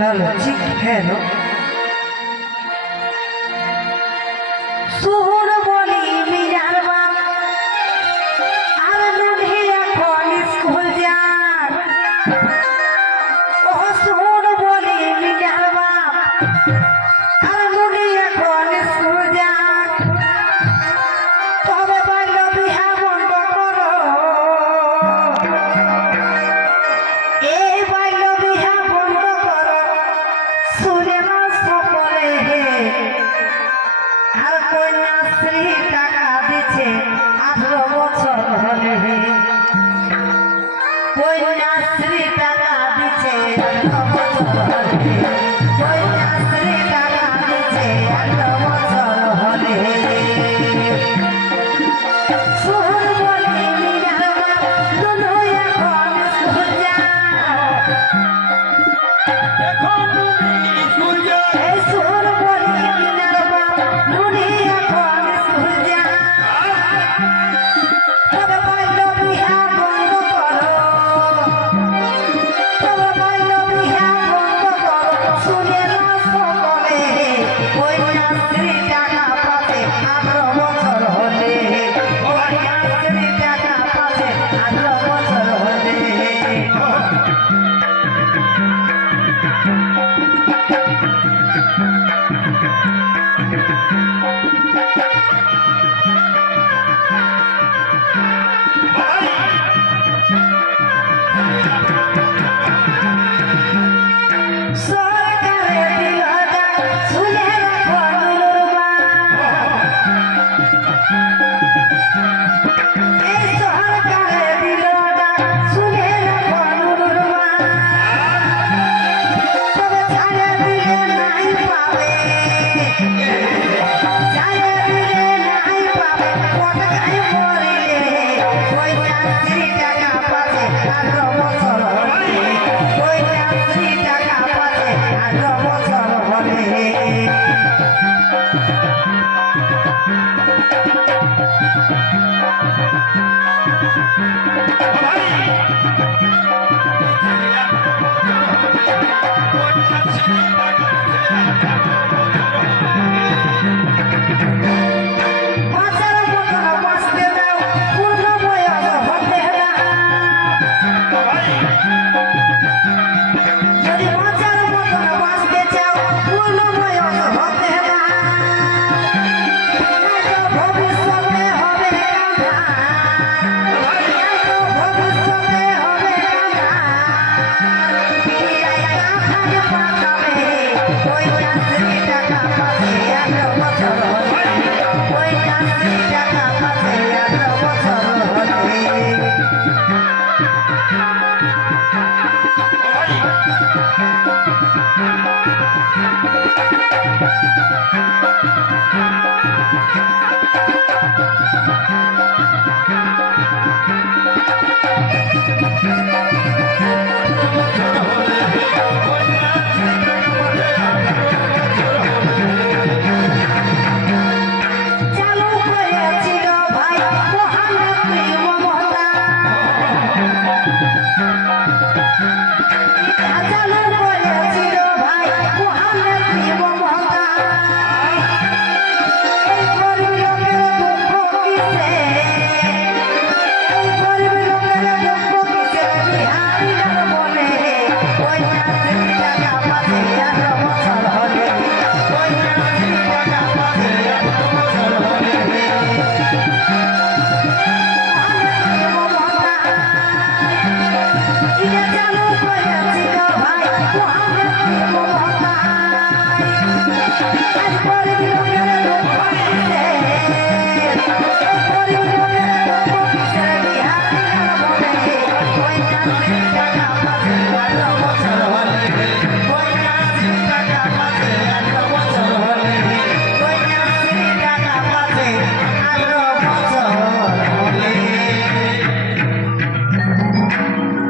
મારા નજીક હે નો কন্যাশ্রী টাকা দিচ্ছে side. Thank.